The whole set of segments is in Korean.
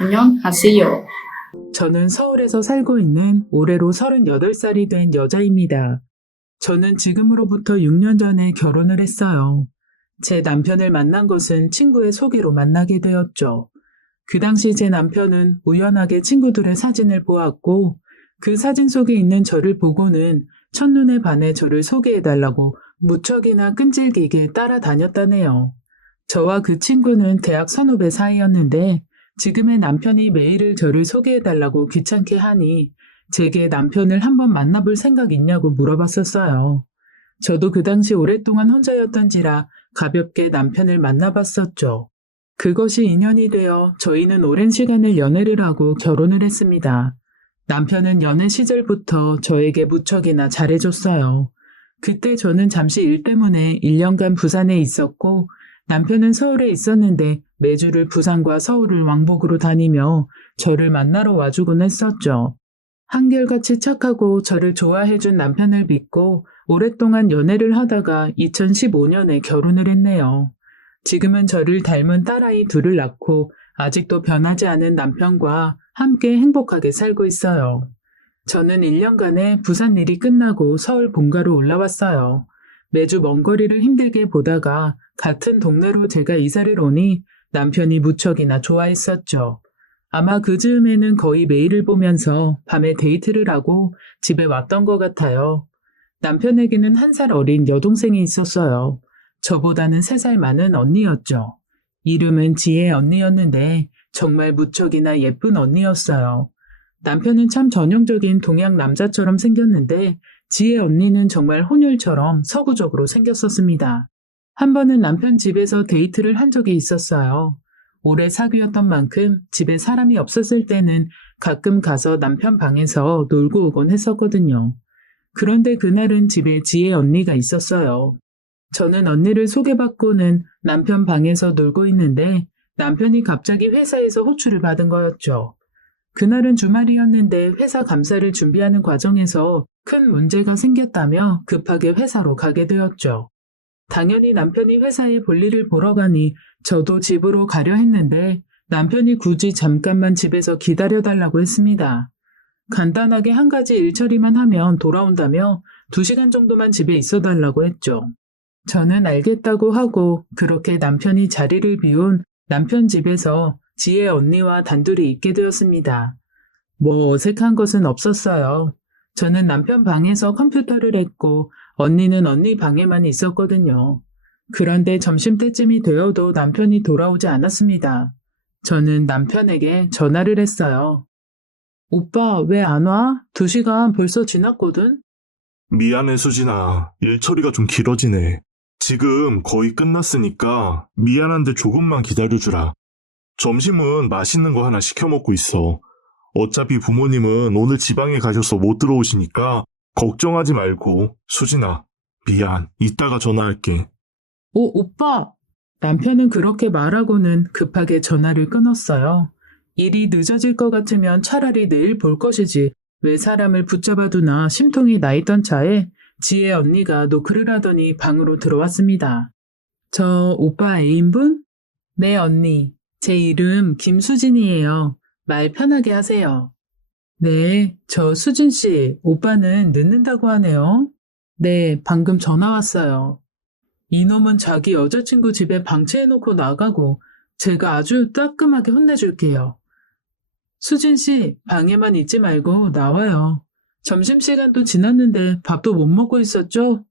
안녕하세요. 저는 서울에서 살고 있는 올해로 38살이 된 여자입니다. 저는 지금으로부터 6년 전에 결혼을 했어요. 제 남편을 만난 것은 친구의 소개로 만나게 되었죠. 그 당시 제 남편은 우연하게 친구들의 사진을 보았고 그 사진 속에 있는 저를 보고는 첫눈에 반해 저를 소개해달라고 무척이나 끈질기게 따라다녔다네요. 저와 그 친구는 대학 선후배 사이였는데 지금의 남편이 매일을 저를 소개해달라고 귀찮게 하니 제게 남편을 한번 만나볼 생각 있냐고 물어봤었어요. 저도 그 당시 오랫동안 혼자였던지라 가볍게 남편을 만나봤었죠. 그것이 인연이 되어 저희는 오랜 시간을 연애를 하고 결혼을 했습니다. 남편은 연애 시절부터 저에게 무척이나 잘해줬어요. 그때 저는 잠시 일 때문에 1년간 부산에 있었고 남편은 서울에 있었는데 매주를 부산과 서울을 왕복으로 다니며 저를 만나러 와주곤 했었죠. 한결같이 착하고 저를 좋아해준 남편을 믿고 오랫동안 연애를 하다가 2015년에 결혼을 했네요. 지금은 저를 닮은 딸아이 둘을 낳고 아직도 변하지 않은 남편과 함께 행복하게 살고 있어요. 저는 1년간의 부산 일이 끝나고 서울 본가로 올라왔어요. 매주 먼 거리를 힘들게 보다가 같은 동네로 제가 이사를 오니 남편이 무척이나 좋아했었죠. 아마 그 즈음에는 거의 매일을 보면서 밤에 데이트를 하고 집에 왔던 것 같아요. 남편에게는 1살 어린 여동생이 있었어요. 저보다는 3살 많은 언니였죠. 이름은 지혜 언니였는데 정말 무척이나 예쁜 언니였어요. 남편은 참 전형적인 동양 남자처럼 생겼는데 지혜 언니는 정말 혼혈처럼 서구적으로 생겼었습니다. 한 번은 남편 집에서 데이트를 한 적이 있었어요. 오래 사귀었던 만큼 집에 사람이 없었을 때는 가끔 가서 남편 방에서 놀고 오곤 했었거든요. 그런데 그날은 집에 지혜 언니가 있었어요. 저는 언니를 소개받고는 남편 방에서 놀고 있는데 남편이 갑자기 회사에서 호출을 받은 거였죠. 그날은 주말이었는데 회사 감사를 준비하는 과정에서 큰 문제가 생겼다며 급하게 회사로 가게 되었죠. 당연히 남편이 회사에 볼일을 보러 가니 저도 집으로 가려 했는데 남편이 굳이 잠깐만 집에서 기다려달라고 했습니다. 간단하게 한 가지 일 처리만 하면 돌아온다며 2시간 정도만 집에 있어달라고 했죠. 저는 알겠다고 하고 그렇게 남편이 자리를 비운 남편 집에서 지혜 언니와 단둘이 있게 되었습니다. 뭐 어색한 것은 없었어요. 저는 남편 방에서 컴퓨터를 했고 언니는 언니 방에만 있었거든요. 그런데 점심때쯤이 되어도 남편이 돌아오지 않았습니다. 저는 남편에게 전화를 했어요. 오빠, 왜 안 와? 2시간 벌써 지났거든? 미안해, 수진아. 일 처리가 좀 길어지네. 지금 거의 끝났으니까 미안한데 조금만 기다려주라. 점심은 맛있는 거 하나 시켜 먹고 있어. 어차피 부모님은 오늘 지방에 가셔서 못 들어오시니까 걱정하지 말고. 수진아, 미안. 이따가 전화할게. 오, 오빠! 남편은 그렇게 말하고는 급하게 전화를 끊었어요. 일이 늦어질 것 같으면 차라리 내일 볼 것이지 왜 사람을 붙잡아두나 심통이 나 있던 차에 지혜 언니가 노크를 하더니 방으로 들어왔습니다. 저 오빠 애인분? 네, 언니. 제 이름 김수진이에요. 말 편하게 하세요. 네, 저 수진 씨, 오빠는 늦는다고 하네요. 네, 방금 전화 왔어요. 이놈은 자기 여자친구 집에 방치해놓고 나가고 제가 아주 따끔하게 혼내줄게요. 수진 씨, 방에만 있지 말고 나와요. 점심시간도 지났는데 밥도 못 먹고 있었죠?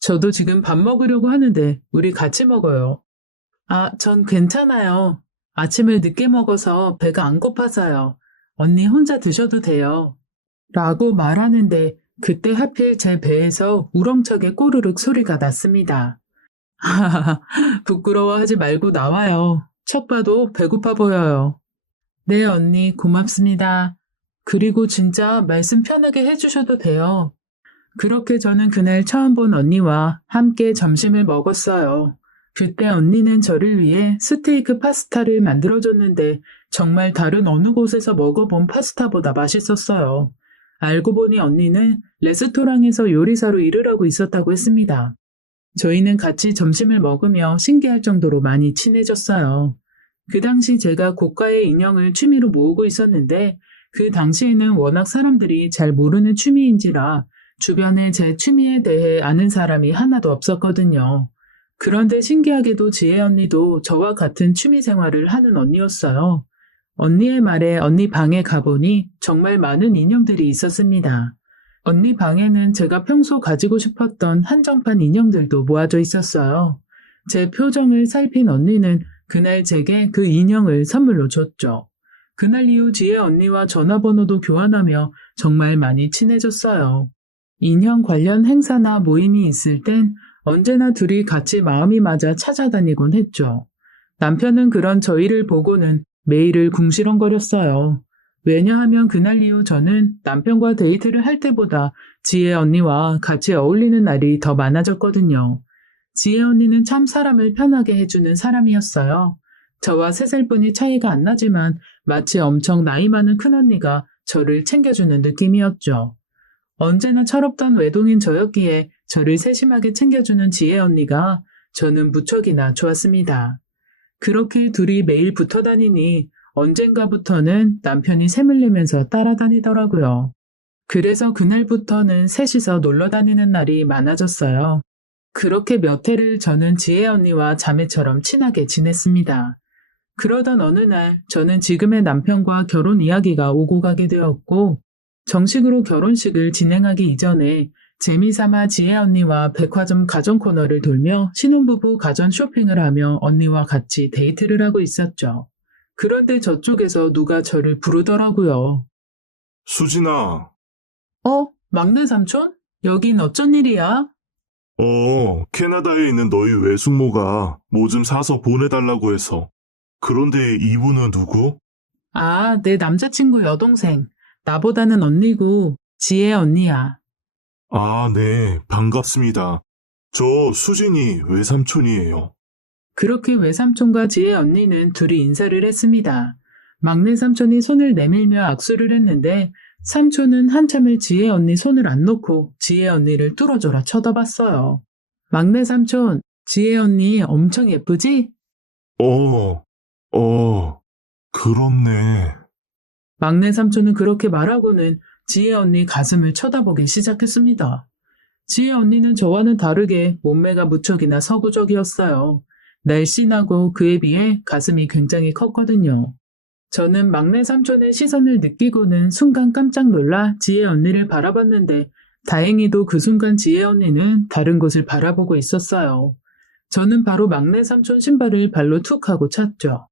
저도 지금 밥 먹으려고 하는데 우리 같이 먹어요. 아, 전 괜찮아요. 아침을 늦게 먹어서 배가 안 고파서요. 언니 혼자 드셔도 돼요. 라고 말하는데 그때 하필 제 배에서 우렁차게 꼬르륵 소리가 났습니다. 하하하, 부끄러워하지 말고 나와요. 척 봐도 배고파 보여요. 네, 언니, 고맙습니다. 그리고 진짜 말씀 편하게 해주셔도 돼요. 그렇게 저는 그날 처음 본 언니와 함께 점심을 먹었어요. 그때 언니는 저를 위해 스테이크 파스타를 만들어줬는데 정말 다른 어느 곳에서 먹어본 파스타보다 맛있었어요. 알고 보니 언니는 레스토랑에서 요리사로 일을 하고 있었다고 했습니다. 저희는 같이 점심을 먹으며 신기할 정도로 많이 친해졌어요. 그 당시 제가 고가의 인형을 취미로 모으고 있었는데 그 당시에는 워낙 사람들이 잘 모르는 취미인지라 주변에 제 취미에 대해 아는 사람이 하나도 없었거든요. 그런데 신기하게도 지혜 언니도 저와 같은 취미 생활을 하는 언니였어요. 언니의 말에 언니 방에 가보니 정말 많은 인형들이 있었습니다. 언니 방에는 제가 평소 가지고 싶었던 한정판 인형들도 모아져 있었어요. 제 표정을 살핀 언니는 그날 제게 그 인형을 선물로 줬죠. 그날 이후 지혜 언니와 전화번호도 교환하며 정말 많이 친해졌어요. 인형 관련 행사나 모임이 있을 땐 언제나 둘이 같이 마음이 맞아 찾아다니곤 했죠. 남편은 그런 저희를 보고는 매일을 궁시렁거렸어요. 왜냐하면 그날 이후 저는 남편과 데이트를 할 때보다 지혜 언니와 같이 어울리는 날이 더 많아졌거든요. 지혜 언니는 참 사람을 편하게 해주는 사람이었어요. 저와 3살뿐이 차이가 안 나지만 마치 엄청 나이 많은 큰언니가 저를 챙겨주는 느낌이었죠. 언제나 철없던 외동인 저였기에 저를 세심하게 챙겨주는 지혜 언니가 저는 무척이나 좋았습니다. 그렇게 둘이 매일 붙어 다니니 언젠가부터는 남편이 샘을 내면서 따라다니더라고요. 그래서 그날부터는 셋이서 놀러 다니는 날이 많아졌어요. 그렇게 몇 해를 저는 지혜 언니와 자매처럼 친하게 지냈습니다. 그러던 어느 날 저는 지금의 남편과 결혼 이야기가 오고 가게 되었고 정식으로 결혼식을 진행하기 이전에 재미삼아 지혜 언니와 백화점 가전 코너를 돌며 신혼부부 가전 쇼핑을 하며 언니와 같이 데이트를 하고 있었죠. 그런데 저쪽에서 누가 저를 부르더라고요. 수진아, 막내 삼촌? 여긴 어쩐 일이야? 캐나다에 있는 너희 외숙모가 뭐 좀 사서 보내달라고 해서. 그런데 이분은 누구? 아, 내 남자친구 여동생. 나보다는 언니고 지혜 언니야. 아, 네, 반갑습니다. 저 수진이 외삼촌이에요. 그렇게 외삼촌과 지혜 언니는 둘이 인사를 했습니다. 막내 삼촌이 손을 내밀며 악수를 했는데 삼촌은 한참을 지혜 언니 손을 안 놓고 지혜 언니를 뚫어져라 쳐다봤어요. 막내 삼촌, 지혜 언니 엄청 예쁘지? 어, 그렇네. 막내 삼촌은 그렇게 말하고는 지혜 언니 가슴을 쳐다보기 시작했습니다. 지혜 언니는 저와는 다르게 몸매가 무척이나 서구적이었어요. 날씬하고 그에 비해 가슴이 굉장히 컸거든요. 저는 막내 삼촌의 시선을 느끼고는 순간 깜짝 놀라 지혜 언니를 바라봤는데 다행히도 그 순간 지혜 언니는 다른 곳을 바라보고 있었어요. 저는 바로 막내 삼촌 신발을 발로 툭 하고 찼죠.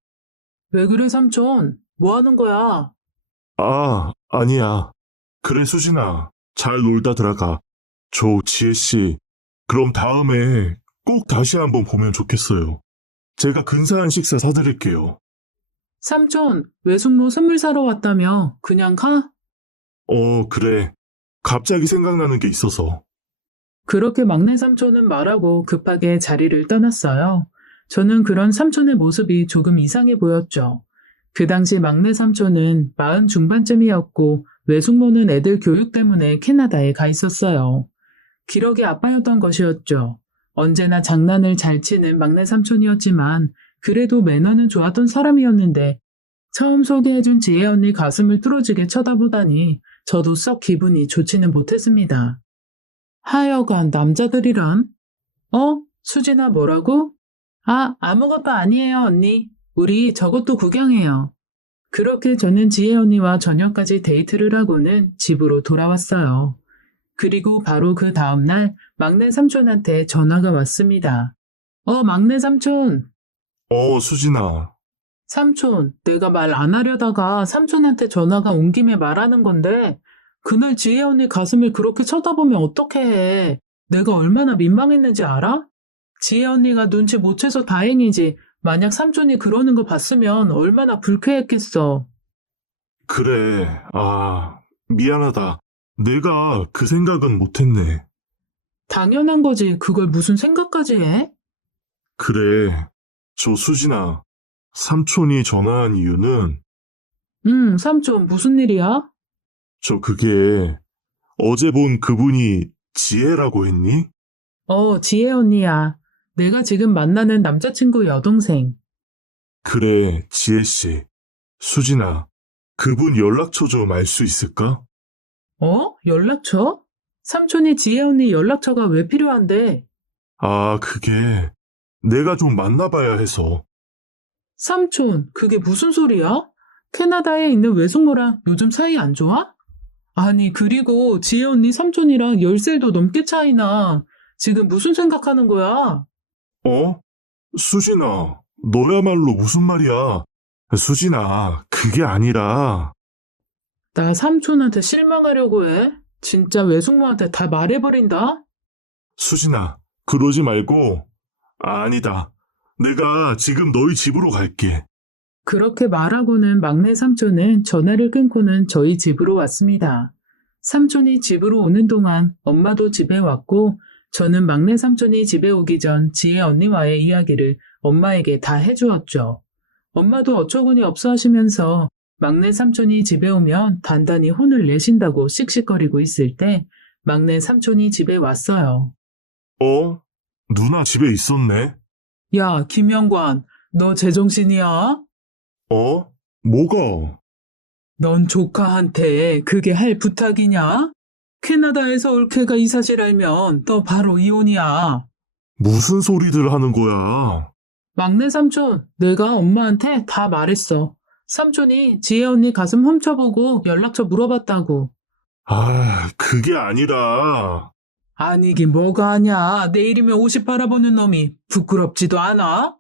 왜 그래 삼촌? 뭐 하는 거야? 아, 아니야. 그래, 수진아. 잘 놀다 들어가. 저 지혜씨, 그럼 다음에 꼭 다시 한번 보면 좋겠어요. 제가 근사한 식사 사드릴게요. 삼촌, 외숙모 선물 사러 왔다며 그냥 가? 그래. 갑자기 생각나는 게 있어서. 그렇게 막내 삼촌은 말하고 급하게 자리를 떠났어요. 저는 그런 삼촌의 모습이 조금 이상해 보였죠. 그 당시 막내 삼촌은 40 중반쯤이었고 외숙모는 애들 교육 때문에 캐나다에 가 있었어요. 기러기 아빠였던 것이었죠. 언제나 장난을 잘 치는 막내 삼촌이었지만 그래도 매너는 좋았던 사람이었는데 처음 소개해준 지혜 언니 가슴을 뚫어지게 쳐다보다니 저도 썩 기분이 좋지는 못했습니다. 하여간 남자들이란? 수진아 뭐라고? 아무것도 아니에요 언니. 우리 저것도 구경해요. 그렇게 저는 지혜 언니와 저녁까지 데이트를 하고는 집으로 돌아왔어요. 그리고 바로 그 다음날 막내 삼촌한테 전화가 왔습니다. 막내 삼촌. 수진아. 삼촌, 내가 말 안 하려다가 삼촌한테 전화가 온 김에 말하는 건데 그날 지혜 언니 가슴을 그렇게 쳐다보면 어떻게 해? 내가 얼마나 민망했는지 알아? 지혜 언니가 눈치 못 채서 다행이지. 만약 삼촌이 그러는 거 봤으면 얼마나 불쾌했겠어. 그래. 미안하다. 내가 그 생각은 못했네. 당연한 거지. 그걸 무슨 생각까지 해? 그래. 저 수진아. 삼촌이 전화한 이유는 삼촌 무슨 일이야? 그게 어제 본 그분이 지혜라고 했니? 지혜 언니야. 내가 지금 만나는 남자친구 여동생. 그래, 지혜씨. 수진아, 그분 연락처 좀 알 수 있을까? 연락처? 삼촌이 지혜 언니 연락처가 왜 필요한데? 아, 그게 내가 좀 만나봐야 해서. 삼촌, 그게 무슨 소리야? 캐나다에 있는 외숙모랑 요즘 사이 안 좋아? 아니, 그리고 지혜 언니 삼촌이랑 10살도 넘게 차이나. 지금 무슨 생각하는 거야? 어? 수진아, 너야말로 무슨 말이야? 수진아, 그게 아니라. 나 삼촌한테 실망하려고 해? 진짜 외숙모한테 다 말해버린다? 수진아, 그러지 말고. 아니다. 내가 지금 너희 집으로 갈게. 그렇게 말하고는 막내 삼촌은 전화를 끊고는 저희 집으로 왔습니다. 삼촌이 집으로 오는 동안 엄마도 집에 왔고 저는 막내 삼촌이 집에 오기 전 지혜 언니와의 이야기를 엄마에게 다 해주었죠. 엄마도 어처구니 없어 하시면서 막내 삼촌이 집에 오면 단단히 혼을 내신다고 씩씩거리고 있을 때 막내 삼촌이 집에 왔어요. 어? 누나 집에 있었네? 야, 김영관, 너 제정신이야? 어? 뭐가? 넌 조카한테 그게 할 부탁이냐? 캐나다에서 올 걔가 이 사실 알면 너 바로 이혼이야. 무슨 소리들 하는 거야? 막내 삼촌, 내가 엄마한테 다 말했어. 삼촌이 지혜 언니 가슴 훔쳐보고 연락처 물어봤다고. 아, 그게 아니라. 아니긴 뭐가 아냐. 내일이면 50 바라보는 놈이 부끄럽지도 않아?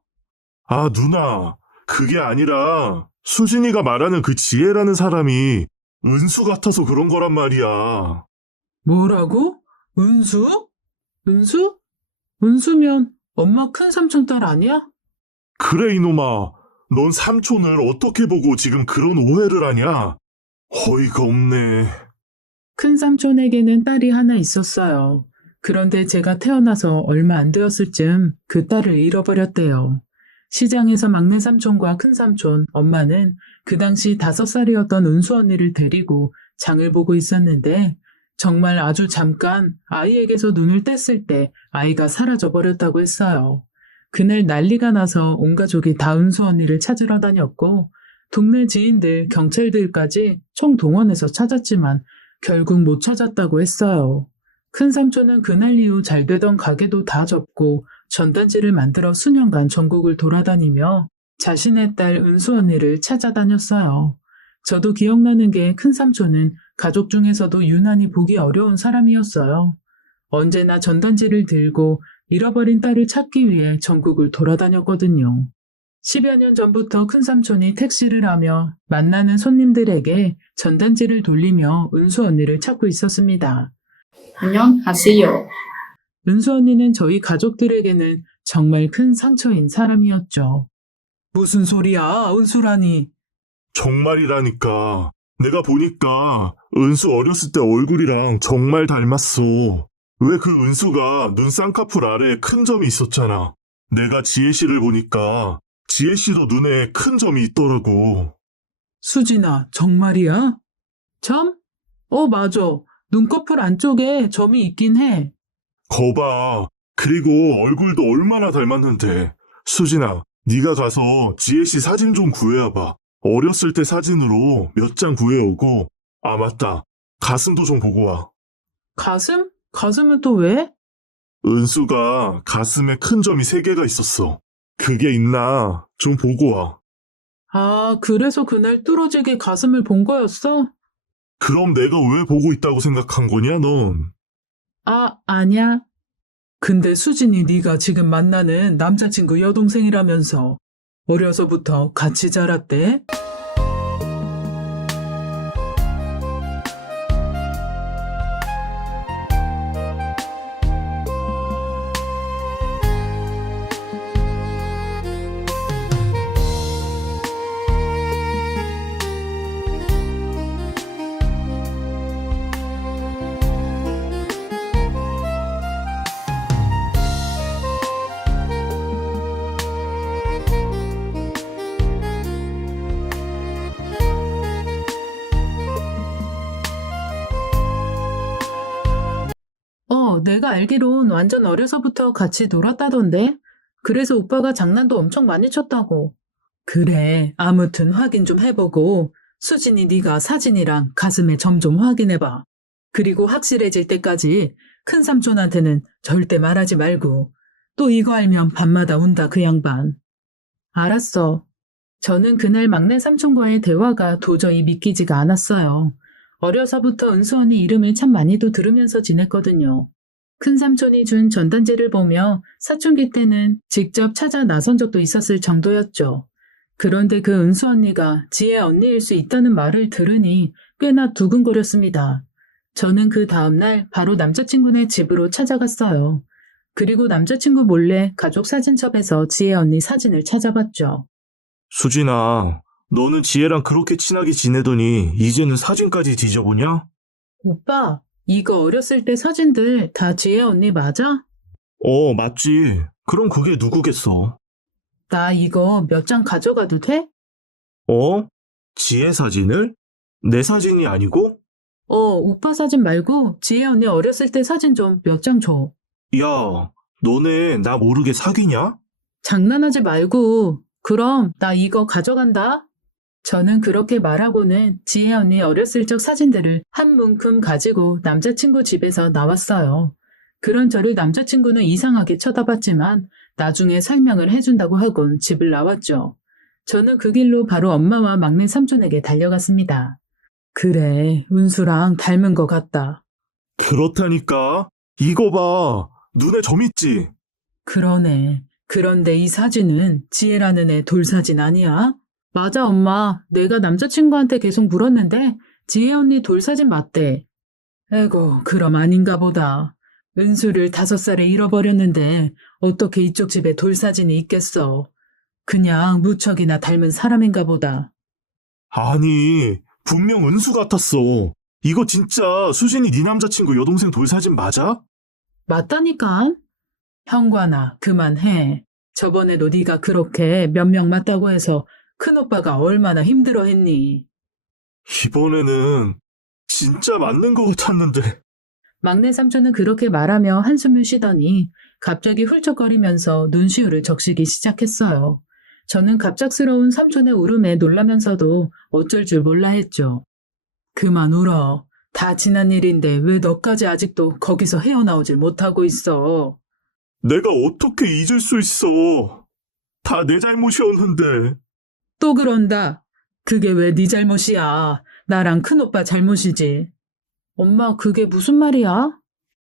아, 누나. 그게 아니라. 수진이가 말하는 그 지혜라는 사람이 은수 같아서 그런 거란 말이야. 뭐라고? 은수? 은수? 은수면 엄마 큰 삼촌 딸 아니야? 그래, 이놈아. 넌 삼촌을 어떻게 보고 지금 그런 오해를 하냐? 어이가 없네. 큰 삼촌에게는 딸이 하나 있었어요. 그런데 제가 태어나서 얼마 안 되었을 즈음 그 딸을 잃어버렸대요. 시장에서 막내 삼촌과 큰 삼촌, 엄마는 그 당시 5살이었던 은수 언니를 데리고 장을 보고 있었는데 정말 아주 잠깐 아이에게서 눈을 뗐을 때 아이가 사라져버렸다고 했어요. 그날 난리가 나서 온 가족이 다 은수 언니를 찾으러 다녔고 동네 지인들, 경찰들까지 총동원해서 찾았지만 결국 못 찾았다고 했어요. 큰 삼촌은 그날 이후 잘 되던 가게도 다 접고 전단지를 만들어 수년간 전국을 돌아다니며 자신의 딸 은수 언니를 찾아다녔어요. 저도 기억나는 게 큰 삼촌은 가족 중에서도 유난히 보기 어려운 사람이었어요. 언제나 전단지를 들고 잃어버린 딸을 찾기 위해 전국을 돌아다녔거든요. 10여 년 전부터 큰 삼촌이 택시를 하며 만나는 손님들에게 전단지를 돌리며 은수 언니를 찾고 있었습니다. 안녕하세요. 은수 언니는 저희 가족들에게는 정말 큰 상처인 사람이었죠. 무슨 소리야, 은수라니. 정말이라니까. 내가 보니까 은수 어렸을 때 얼굴이랑 정말 닮았어. 왜 그 은수가 눈 쌍꺼풀 아래에 큰 점이 있었잖아. 내가 지혜 씨를 보니까 지혜 씨도 눈에 큰 점이 있더라고. 수진아, 정말이야? 점? 맞아. 눈꺼풀 안쪽에 점이 있긴 해. 거봐. 그리고 얼굴도 얼마나 닮았는데. 수진아, 네가 가서 지혜 씨 사진 좀 구해와봐. 어렸을 때 사진으로 몇 장 구해오고. 아, 맞다. 가슴도 좀 보고 와. 가슴? 가슴은 또 왜? 은수가 가슴에 큰 점이 3개가 있었어. 그게 있나? 좀 보고 와. 아, 그래서 그날 뚫어지게 가슴을 본 거였어? 그럼 내가 왜 보고 있다고 생각한 거냐, 넌? 아, 아냐. 근데 수진이 네가 지금 만나는 남자친구 여동생이라면서 어려서부터 같이 자랐대? 내가 알기론 완전 어려서부터 같이 놀았다던데? 그래서 오빠가 장난도 엄청 많이 쳤다고. 그래, 아무튼 확인 좀 해보고 수진이 네가 사진이랑 가슴에 점 좀 확인해봐. 그리고 확실해질 때까지 큰 삼촌한테는 절대 말하지 말고 또 이거 알면 밤마다 운다 그 양반. 알았어. 저는 그날 막내 삼촌과의 대화가 도저히 믿기지가 않았어요. 어려서부터 은수 언니 이름을 참 많이도 들으면서 지냈거든요. 큰 삼촌이 준 전단지를 보며 사춘기 때는 직접 찾아 나선 적도 있었을 정도였죠. 그런데 그 은수 언니가 지혜 언니일 수 있다는 말을 들으니 꽤나 두근거렸습니다. 저는 그 다음날 바로 남자친구네 집으로 찾아갔어요. 그리고 남자친구 몰래 가족 사진첩에서 지혜 언니 사진을 찾아봤죠. 수진아, 너는 지혜랑 그렇게 친하게 지내더니 이제는 사진까지 뒤져보냐? 오빠, 이거 어렸을 때 사진들 다 지혜 언니 맞아? 맞지. 그럼 그게 누구겠어? 나 이거 몇 장 가져가도 돼? 지혜 사진을? 내 사진이 아니고? 오빠 사진 말고 지혜 언니 어렸을 때 사진 좀 몇 장 줘. 야, 너네 나 모르게 사귀냐? 장난하지 말고. 그럼 나 이거 가져간다. 저는 그렇게 말하고는 지혜 언니 어렸을 적 사진들을 한 문큼 가지고 남자친구 집에서 나왔어요. 그런 저를 남자친구는 이상하게 쳐다봤지만 나중에 설명을 해준다고 하곤 집을 나왔죠. 저는 그 길로 바로 엄마와 막내 삼촌에게 달려갔습니다. 그래, 은수랑 닮은 것 같다. 그렇다니까. 이거 봐. 눈에 점 있지? 그러네. 그런데 이 사진은 지혜라는 애 돌사진 아니야? 맞아, 엄마. 내가 남자친구한테 계속 물었는데 지혜 언니 돌사진 맞대. 에고, 그럼 아닌가 보다. 은수를 5살에 잃어버렸는데 어떻게 이쪽 집에 돌사진이 있겠어. 그냥 무척이나 닮은 사람인가 보다. 아니, 분명 은수 같았어. 이거 진짜 수진이 네 남자친구 여동생 돌사진 맞아? 맞다니까? 형관아, 그만해. 저번에도 네가 그렇게 몇 명 맞다고 해서 큰오빠가 얼마나 힘들어했니? 이번에는 진짜 맞는 것 같았는데. 막내 삼촌은 그렇게 말하며 한숨을 쉬더니 갑자기 훌쩍거리면서 눈시울을 적시기 시작했어요. 저는 갑작스러운 삼촌의 울음에 놀라면서도 어쩔 줄 몰라 했죠. 그만 울어. 다 지난 일인데 왜 너까지 아직도 거기서 헤어나오질 못하고 있어. 내가 어떻게 잊을 수 있어. 다 내 잘못이었는데. 또 그런다. 그게 왜 네 잘못이야. 나랑 큰오빠 잘못이지. 엄마, 그게 무슨 말이야?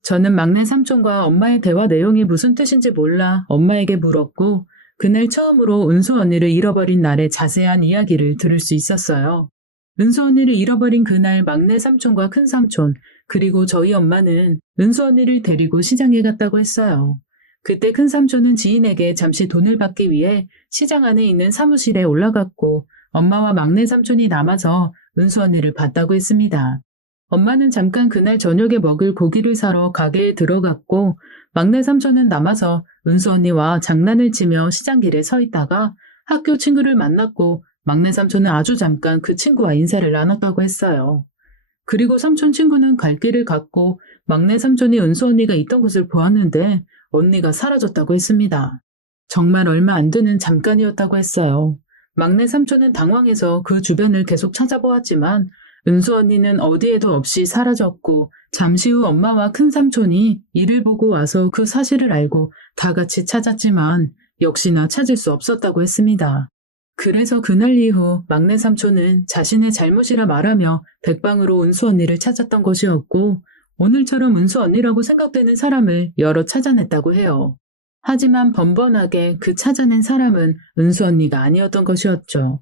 저는 막내 삼촌과 엄마의 대화 내용이 무슨 뜻인지 몰라 엄마에게 물었고 그날 처음으로 은수 언니를 잃어버린 날의 자세한 이야기를 들을 수 있었어요. 은수 언니를 잃어버린 그날 막내 삼촌과 큰 삼촌 그리고 저희 엄마는 은수 언니를 데리고 시장에 갔다고 했어요. 그때 큰 삼촌은 지인에게 잠시 돈을 받기 위해 시장 안에 있는 사무실에 올라갔고 엄마와 막내 삼촌이 남아서 은수 언니를 봤다고 했습니다. 엄마는 잠깐 그날 저녁에 먹을 고기를 사러 가게에 들어갔고 막내 삼촌은 남아서 은수 언니와 장난을 치며 시장길에 서 있다가 학교 친구를 만났고 막내 삼촌은 아주 잠깐 그 친구와 인사를 나눴다고 했어요. 그리고 삼촌 친구는 갈 길을 갔고 막내 삼촌이 은수 언니가 있던 곳을 보았는데 언니가 사라졌다고 했습니다. 정말 얼마 안 되는 잠깐이었다고 했어요. 막내 삼촌은 당황해서 그 주변을 계속 찾아보았지만 은수 언니는 어디에도 없이 사라졌고 잠시 후 엄마와 큰 삼촌이 이를 보고 와서 그 사실을 알고 다 같이 찾았지만 역시나 찾을 수 없었다고 했습니다. 그래서 그날 이후 막내 삼촌은 자신의 잘못이라 말하며 백방으로 은수 언니를 찾았던 것이었고 오늘처럼 은수 언니라고 생각되는 사람을 여러 찾아냈다고 해요. 하지만 번번하게 그 찾아낸 사람은 은수 언니가 아니었던 것이었죠.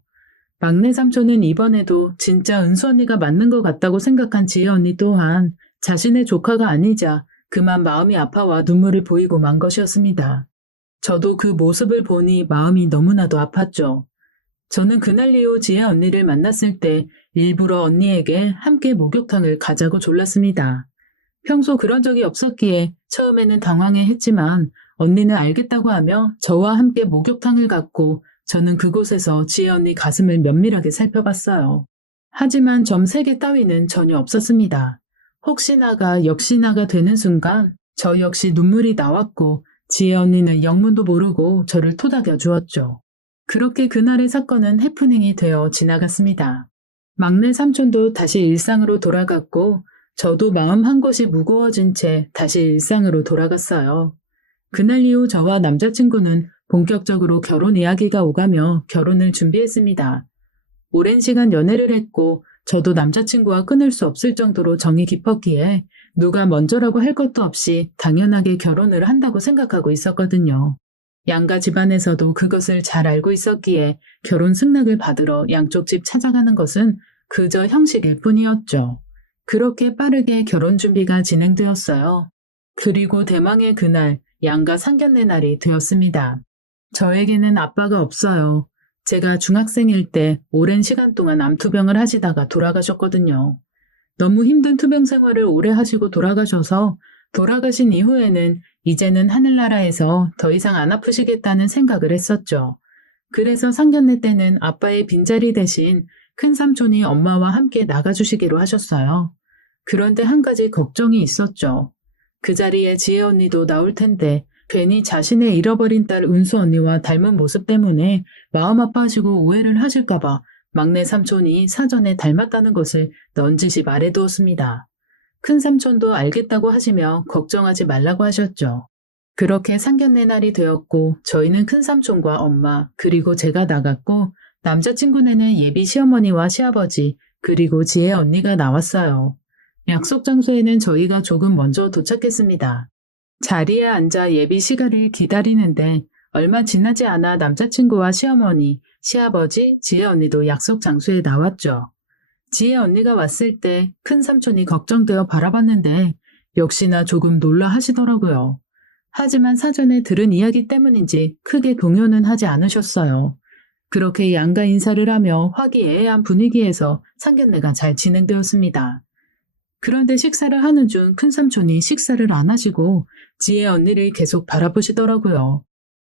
막내 삼촌은 이번에도 진짜 은수 언니가 맞는 것 같다고 생각한 지혜 언니 또한 자신의 조카가 아니자 그만 마음이 아파와 눈물을 보이고 만 것이었습니다. 저도 그 모습을 보니 마음이 너무나도 아팠죠. 저는 그날 이후 지혜 언니를 만났을 때 일부러 언니에게 함께 목욕탕을 가자고 졸랐습니다. 평소 그런 적이 없었기에 처음에는 당황해 했지만 언니는 알겠다고 하며 저와 함께 목욕탕을 갔고 저는 그곳에서 지혜 언니 가슴을 면밀하게 살펴봤어요. 하지만 점 3개 따위는 전혀 없었습니다. 혹시나가 역시나가 되는 순간 저 역시 눈물이 나왔고 지혜 언니는 영문도 모르고 저를 토닥여 주었죠. 그렇게 그날의 사건은 해프닝이 되어 지나갔습니다. 막내 삼촌도 다시 일상으로 돌아갔고 저도 마음 한 곳이 무거워진 채 다시 일상으로 돌아갔어요. 그날 이후 저와 남자친구는 본격적으로 결혼 이야기가 오가며 결혼을 준비했습니다. 오랜 시간 연애를 했고 저도 남자친구와 끊을 수 없을 정도로 정이 깊었기에 누가 먼저라고 할 것도 없이 당연하게 결혼을 한다고 생각하고 있었거든요. 양가 집안에서도 그것을 잘 알고 있었기에 결혼 승낙을 받으러 양쪽 집 찾아가는 것은 그저 형식일 뿐이었죠. 그렇게 빠르게 결혼 준비가 진행되었어요. 그리고 대망의 그날, 양가 상견례 날이 되었습니다. 저에게는 아빠가 없어요. 제가 중학생일 때 오랜 시간 동안 암투병을 하시다가 돌아가셨거든요. 너무 힘든 투병 생활을 오래 하시고 돌아가셔서 돌아가신 이후에는 이제는 하늘나라에서 더 이상 안 아프시겠다는 생각을 했었죠. 그래서 상견례 때는 아빠의 빈자리 대신 큰삼촌이 엄마와 함께 나가주시기로 하셨어요. 그런데 한 가지 걱정이 있었죠. 그 자리에 지혜 언니도 나올 텐데 괜히 자신의 잃어버린 딸 은수 언니와 닮은 모습 때문에 마음 아파하시고 오해를 하실까봐 막내 삼촌이 사전에 닮았다는 것을 넌지시 말해두었습니다. 큰 삼촌도 알겠다고 하시며 걱정하지 말라고 하셨죠. 그렇게 상견례 날이 되었고 저희는 큰 삼촌과 엄마 그리고 제가 나갔고 남자친구네는 예비 시어머니와 시아버지 그리고 지혜 언니가 나왔어요. 약속 장소에는 저희가 조금 먼저 도착했습니다. 자리에 앉아 예비 시가를 기다리는데 얼마 지나지 않아 남자친구와 시어머니, 시아버지, 지혜 언니도 약속 장소에 나왔죠. 지혜 언니가 왔을 때 큰 삼촌이 걱정되어 바라봤는데 역시나 조금 놀라 하시더라고요. 하지만 사전에 들은 이야기 때문인지 크게 동요는 하지 않으셨어요. 그렇게 양가 인사를 하며 화기애애한 분위기에서 상견례가 잘 진행되었습니다. 그런데 식사를 하는 중 큰삼촌이 식사를 안 하시고 지혜 언니를 계속 바라보시더라고요.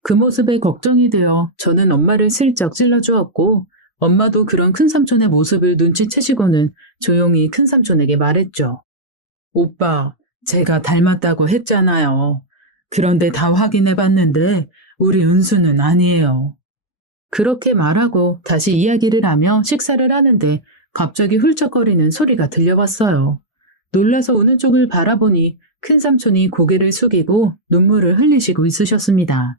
그 모습에 걱정이 되어 저는 엄마를 슬쩍 찔러주었고 엄마도 그런 큰삼촌의 모습을 눈치채시고는 조용히 큰삼촌에게 말했죠. 오빠, 제가 닮았다고 했잖아요. 그런데 다 확인해봤는데 우리 은수는 아니에요. 그렇게 말하고 다시 이야기를 하며 식사를 하는데 갑자기 훌쩍거리는 소리가 들려왔어요. 놀라서 오는 쪽을 바라보니 큰삼촌이 고개를 숙이고 눈물을 흘리시고 있으셨습니다.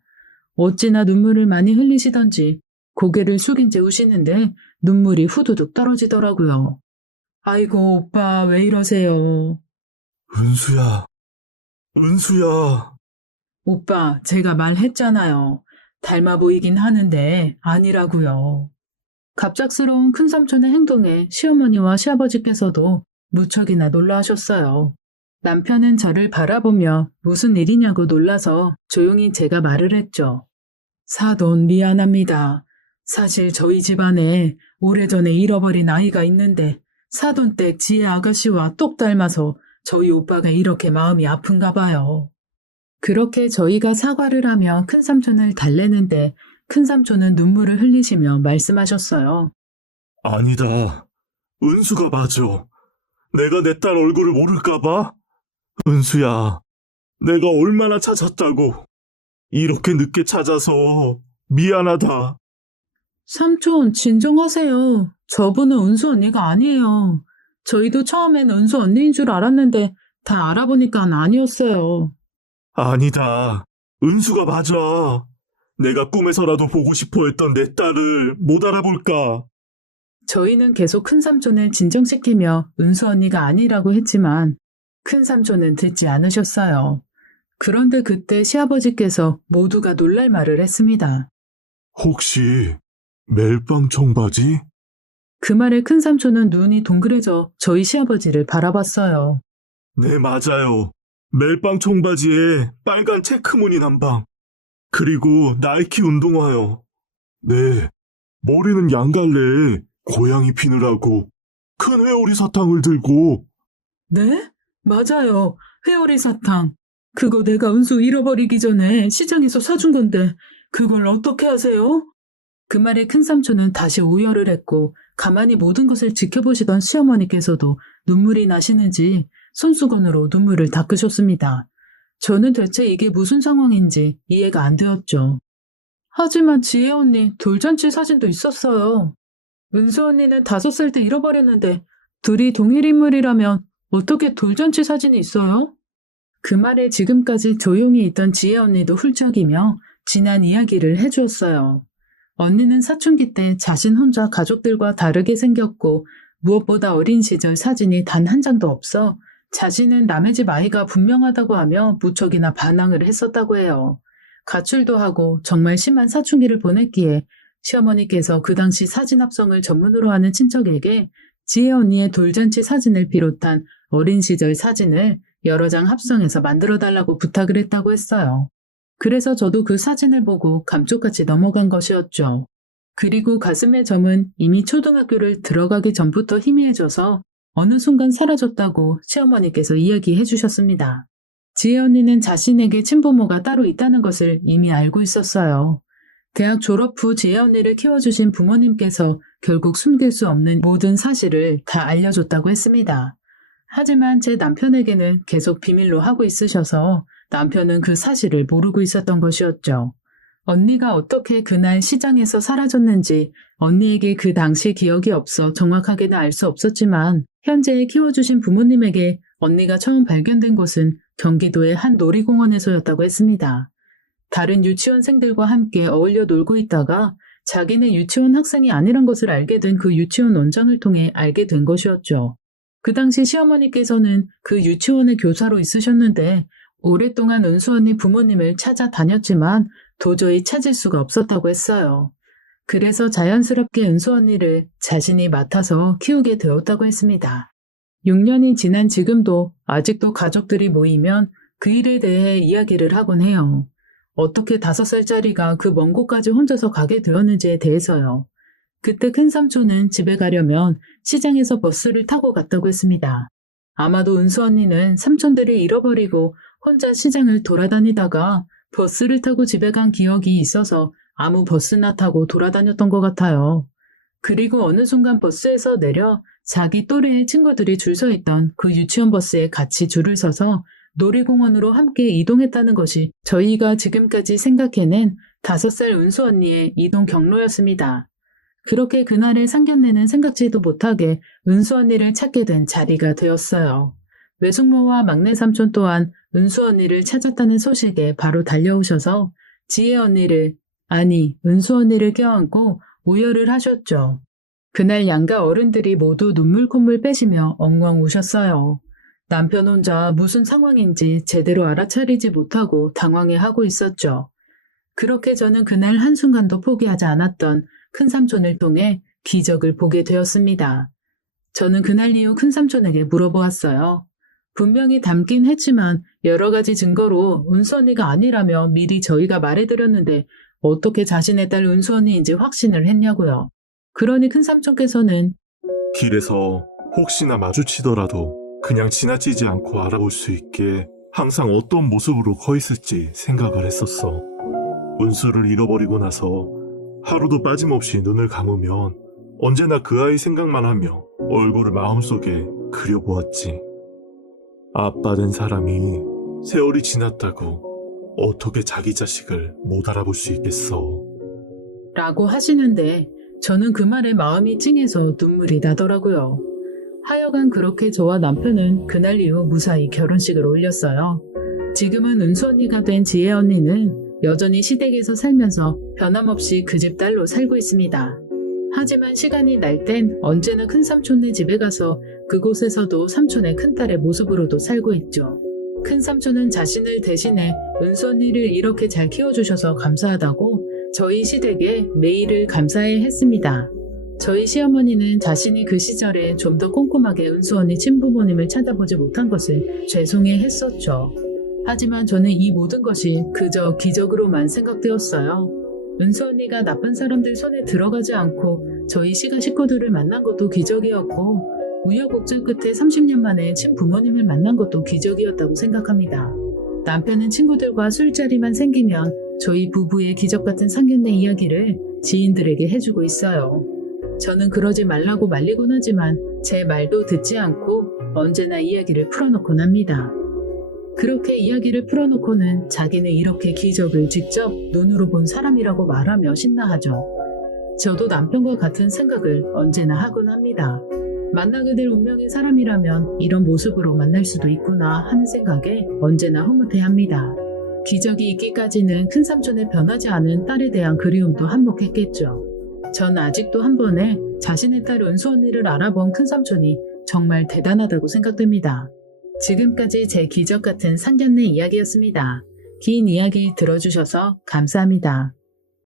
어찌나 눈물을 많이 흘리시던지 고개를 숙인 채 우시는데 눈물이 후두둑 떨어지더라고요. 아이고 오빠 왜 이러세요. 은수야, 은수야. 오빠 제가 말했잖아요. 닮아 보이긴 하는데 아니라고요. 갑작스러운 큰삼촌의 행동에 시어머니와 시아버지께서도 무척이나 놀라하셨어요. 남편은 저를 바라보며 무슨 일이냐고 놀라서 조용히 제가 말을 했죠. 사돈 미안합니다. 사실 저희 집안에 오래전에 잃어버린 아이가 있는데 사돈댁 지혜 아가씨와 똑 닮아서 저희 오빠가 이렇게 마음이 아픈가 봐요. 그렇게 저희가 사과를 하며 큰삼촌을 달래는데 큰삼촌은 눈물을 흘리시며 말씀하셨어요. 아니다. 은수가 맞아. 내가 내 딸 얼굴을 모를까봐? 은수야, 내가 얼마나 찾았다고. 이렇게 늦게 찾아서 미안하다. 삼촌 진정하세요. 저분은 은수 언니가 아니에요. 저희도 처음엔 은수 언니인 줄 알았는데 다 알아보니까 아니었어요. 아니다. 은수가 맞아. 내가 꿈에서라도 보고 싶어 했던 내 딸을 못 알아볼까? 저희는 계속 큰삼촌을 진정시키며 은수 언니가 아니라고 했지만 큰삼촌은 듣지 않으셨어요. 그런데 그때 시아버지께서 모두가 놀랄 말을 했습니다. 혹시 멜빵 청바지? 그 말에 큰삼촌은 눈이 동그래져 저희 시아버지를 바라봤어요. 네, 맞아요. 멜빵 청바지에 빨간 체크무늬 남방. 그리고 나이키 운동화요. 네, 머리는 양갈래에 고양이 피느라고 큰 회오리 사탕을 들고. 네? 맞아요. 회오리 사탕. 그거 내가 은수 잃어버리기 전에 시장에서 사준 건데 그걸 어떻게 하세요? 그 말에 큰삼촌은 다시 오열을 했고 가만히 모든 것을 지켜보시던 시어머니께서도 눈물이 나시는지 손수건으로 눈물을 닦으셨습니다. 저는 대체 이게 무슨 상황인지 이해가 안 되었죠. 하지만 지혜 언니 돌잔치 사진도 있었어요. 은수 언니는 5살 때 잃어버렸는데 둘이 동일 인물이라면 어떻게 돌잔치 사진이 있어요? 그 말에 지금까지 조용히 있던 지혜 언니도 훌쩍이며 지난 이야기를 해주었어요. 언니는 사춘기 때 자신 혼자 가족들과 다르게 생겼고 무엇보다 어린 시절 사진이 단 한 장도 없어 자신은 남의 집 아이가 분명하다고 하며 무척이나 반항을 했었다고 해요. 가출도 하고 정말 심한 사춘기를 보냈기에 시어머니께서 그 당시 사진 합성을 전문으로 하는 친척에게 지혜 언니의 돌잔치 사진을 비롯한 어린 시절 사진을 여러 장 합성해서 만들어달라고 부탁을 했다고 했어요. 그래서 저도 그 사진을 보고 감쪽같이 넘어간 것이었죠. 그리고 가슴의 점은 이미 초등학교를 들어가기 전부터 희미해져서 어느 순간 사라졌다고 시어머니께서 이야기해 주셨습니다. 지혜 언니는 자신에게 친부모가 따로 있다는 것을 이미 알고 있었어요. 대학 졸업 후 지혜 언니를 키워주신 부모님께서 결국 숨길 수 없는 모든 사실을 다 알려줬다고 했습니다. 하지만 제 남편에게는 계속 비밀로 하고 있으셔서 남편은 그 사실을 모르고 있었던 것이었죠. 언니가 어떻게 그날 시장에서 사라졌는지 언니에게 그 당시 기억이 없어 정확하게는 알 수 없었지만 현재 키워주신 부모님에게 언니가 처음 발견된 곳은 경기도의 한 놀이공원에서였다고 했습니다. 다른 유치원생들과 함께 어울려 놀고 있다가 자기는 유치원 학생이 아니란 것을 알게 된 그 유치원 원장을 통해 알게 된 것이었죠. 그 당시 시어머니께서는 그 유치원의 교사로 있으셨는데 오랫동안 은수 언니 부모님을 찾아다녔지만 도저히 찾을 수가 없었다고 했어요. 그래서 자연스럽게 은수 언니를 자신이 맡아서 키우게 되었다고 했습니다. 6년이 지난 지금도 아직도 가족들이 모이면 그 일에 대해 이야기를 하곤 해요. 어떻게 5살짜리가 그 먼 곳까지 혼자서 가게 되었는지에 대해서요. 그때 큰 삼촌은 집에 가려면 시장에서 버스를 타고 갔다고 했습니다. 아마도 은수 언니는 삼촌들을 잃어버리고 혼자 시장을 돌아다니다가 버스를 타고 집에 간 기억이 있어서 아무 버스나 타고 돌아다녔던 것 같아요. 그리고 어느 순간 버스에서 내려 자기 또래의 친구들이 줄 서 있던 그 유치원 버스에 같이 줄을 서서 놀이공원으로 함께 이동했다는 것이 저희가 지금까지 생각해낸 5살 은수 언니의 이동 경로였습니다. 그렇게 그날의 상견례는 생각지도 못하게 은수 언니를 찾게 된 자리가 되었어요. 외숙모와 막내 삼촌 또한 은수 언니를 찾았다는 소식에 바로 달려오셔서 지혜 언니를, 아니 은수 언니를 껴안고 오열을 하셨죠. 그날 양가 어른들이 모두 눈물 콧물 빼시며 엉엉 우셨어요. 남편 혼자 무슨 상황인지 제대로 알아차리지 못하고 당황해하고 있었죠. 그렇게 저는 그날 한순간도 포기하지 않았던 큰삼촌을 통해 기적을 보게 되었습니다. 저는 그날 이후 큰삼촌에게 물어보았어요. 분명히 닮긴 했지만 여러 가지 증거로 은수 언니가 아니라며 미리 저희가 말해드렸는데 어떻게 자신의 딸 은수 언니인지 확신을 했냐고요. 그러니 큰삼촌께서는 길에서 혹시나 마주치더라도 그냥 지나치지 않고 알아볼 수 있게 항상 어떤 모습으로 거 있을지 생각을 했었어. 은수를 잃어버리고 나서 하루도 빠짐없이 눈을 감으면 언제나 그 아이 생각만 하며 얼굴을 마음속에 그려보았지. 아빠 된 사람이 세월이 지났다고 어떻게 자기 자식을 못 알아볼 수 있겠어. 라고 하시는데 저는 그 말에 마음이 찡해서 눈물이 나더라고요. 하여간 그렇게 저와 남편은 그날 이후 무사히 결혼식을 올렸어요. 지금은 은수 언니가 된 지혜 언니는 여전히 시댁에서 살면서 변함없이 그 집 딸로 살고 있습니다. 하지만 시간이 날 땐 언제나 큰삼촌네 집에 가서 그곳에서도 삼촌의 큰딸의 모습으로도 살고 있죠. 큰삼촌은 자신을 대신해 은수 언니를 이렇게 잘 키워주셔서 감사하다고 저희 시댁에 메일을 감사해 했습니다. 저희 시어머니는 자신이 그 시절에 좀 더 꼼꼼하게 은수 언니 친부모님을 찾아보지 못한 것을 죄송해 했었죠. 하지만 저는 이 모든 것이 그저 기적으로만 생각되었어요. 은수 언니가 나쁜 사람들 손에 들어가지 않고 저희 시가 식구들을 만난 것도 기적이었고 우여곡절 끝에 30년 만에 친부모님을 만난 것도 기적이었다고 생각합니다. 남편은 친구들과 술자리만 생기면 저희 부부의 기적 같은 상견례 이야기를 지인들에게 해주고 있어요. 저는 그러지 말라고 말리곤 하지만 제 말도 듣지 않고 언제나 이야기를 풀어놓곤 합니다. 그렇게 이야기를 풀어놓고는 자기는 이렇게 기적을 직접 눈으로 본 사람이라고 말하며 신나하죠. 저도 남편과 같은 생각을 언제나 하곤 합니다. 만나게 될 운명의 사람이라면 이런 모습으로 만날 수도 있구나 하는 생각에 언제나 흐뭇해합니다. 기적이 있기까지는 큰삼촌의 변하지 않은 딸에 대한 그리움도 한몫했겠죠. 전 아직도 한 번에 자신의 딸 은수 언니를 알아본 큰삼촌이 정말 대단하다고 생각됩니다. 지금까지 제 기적 같은 상견례 이야기였습니다. 긴 이야기 들어주셔서 감사합니다.